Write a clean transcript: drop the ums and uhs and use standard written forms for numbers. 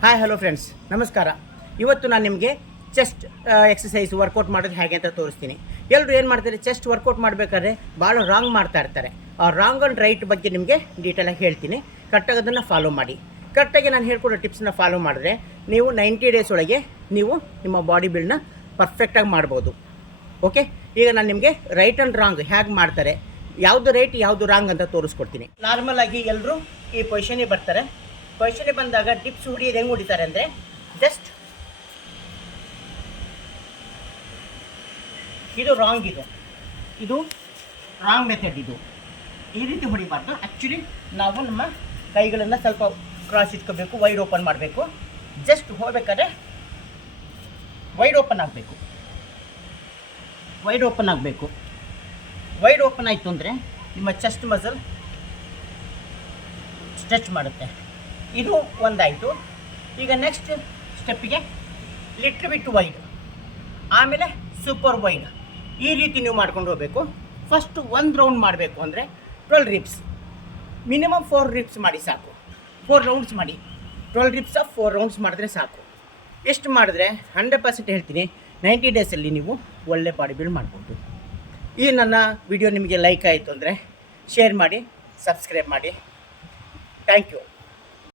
Hi hello friends, ನಮಸ್ಕಾರ. ಇವತ್ತು ನಾನು ನಿಮಗೆ ಚೆಸ್ಟ್ ಎಕ್ಸಸೈಸ್ ವರ್ಕೌಟ್ ಮಾಡೋದು ಹೇಗೆ ಅಂತ ತೋರಿಸ್ತೀನಿ. ಎಲ್ಲರೂ ಏನು ಮಾಡ್ತಾರೆ, ಚೆಸ್ಟ್ ವರ್ಕೌಟ್ ಮಾಡಬೇಕಾದ್ರೆ ಭಾಳ ರಾಂಗ್ ಮಾಡ್ತಾ ಇರ್ತಾರೆ. ಆ ರಾಂಗ್ ಆ್ಯಂಡ್ ರೈಟ್ ಬಗ್ಗೆ ನಿಮಗೆ ಡೀಟೇಲಾಗಿ ಹೇಳ್ತೀನಿ. ಕರೆಕ್ಟಾಗಿ ಅದನ್ನು ಫಾಲೋ ಮಾಡಿ. ಕರೆಕ್ಟಾಗಿ ನಾನು ಹೇಳ್ಕೊಡೋ ಟಿಪ್ಸನ್ನ ಫಾಲೋ ಮಾಡಿದ್ರೆ ನೀವು 90 ಡೇಸ್ ಒಳಗೆ ನೀವು ನಿಮ್ಮ ಬಾಡಿ ಬಿಲ್ಡ್ನ ಪರ್ಫೆಕ್ಟಾಗಿ ಮಾಡ್ಬೋದು. ಓಕೆ, ಈಗ ನಾನು ನಿಮಗೆ ರೈಟ್ ಆ್ಯಂಡ್ ರಾಂಗ್ ಹೇಗೆ ಮಾಡ್ತಾರೆ, ಯಾವುದು ರೈಟ್ ಯಾವುದು ರಾಂಗ್ ಅಂತ ತೋರಿಸ್ಕೊಡ್ತೀನಿ. ನಾರ್ಮಲ್ ಆಗಿ ಎಲ್ಲರೂ ಈ ಪೊಸಿಷನಿಗೆ ಬರ್ತಾರೆ. ಪೊಸಿಷನ್ಗೆ ಬಂದಾಗ ಡಿಪ್ಸ್ ಹೊಡಿಯೋದು ಹೆಂಗೆ ಹೊಡಿತಾರೆ ಅಂದರೆ, ಜಸ್ಟ್ ಇದು ರಾಂಗ್, ಇದು ರಾಂಗ್ ಮೆಥಡ್. ಇದು ಈ ರೀತಿ ಹೊಡಿಬಾರ್ದು. ಆ್ಯಕ್ಚುಲಿ ನಾವು ನಮ್ಮ ಕೈಗಳನ್ನು ಸ್ವಲ್ಪ ಕ್ರಾಸ್ ಇಟ್ಕೋಬೇಕು, ವೈಡ್ ಓಪನ್ ಮಾಡಬೇಕು. ಜಸ್ಟ್ ಹೋಗ್ಬೇಕಾದ್ರೆ ವೈಡ್ ಓಪನ್ ಆಗಬೇಕು. ವೈಡ್ ಓಪನ್ ಆಯಿತು ಅಂದರೆ ನಿಮ್ಮ ಚೆಸ್ಟ್ ಮಸಲ್ ಸ್ಟ್ರೆಚ್ ಮಾಡುತ್ತೆ. ಇದು ಒಂದಾಯಿತು. ಈಗ ನೆಕ್ಸ್ಟ್ ಸ್ಟೆಪ್ಪಿಗೆ ಲಿಟ್ಲ್ ಬಿಟ್ ವೈಡ್, ಆಮೇಲೆ ಸೂಪರ್ ವೈಡ್. ಈ ರೀತಿ ನೀವು ಮಾಡ್ಕೊಂಡು ಹೋಗಬೇಕು. ಫಸ್ಟು 1 ರೌಂಡ್ ಮಾಡಬೇಕು ಅಂದರೆ 12 ರಿಪ್ಸ್, ಮಿನಿಮಮ್ 4 ರಿಪ್ಸ್ ಮಾಡಿ ಸಾಕು. 4 ರೌಂಡ್ಸ್ ಮಾಡಿ, 12 ರಿಪ್ಸ್ ಆಫ್ 4 ರೌಂಡ್ಸ್ ಮಾಡಿದ್ರೆ ಸಾಕು. ಎಷ್ಟು ಮಾಡಿದ್ರೆ 100% ಹೇಳ್ತೀನಿ, 90 ಡೇಸಲ್ಲಿ ನೀವು ಒಳ್ಳೆ ಬಾಡಿ ಬಿಲ್ಡ್ ಮಾಡ್ಬೋದು. ಈ ನನ್ನ ವಿಡಿಯೋ ನಿಮಗೆ ಲೈಕ್ ಆಯಿತು ಅಂದರೆ ಶೇರ್ ಮಾಡಿ, ಸಬ್ಸ್ಕ್ರೈಬ್ ಮಾಡಿ. Thank you.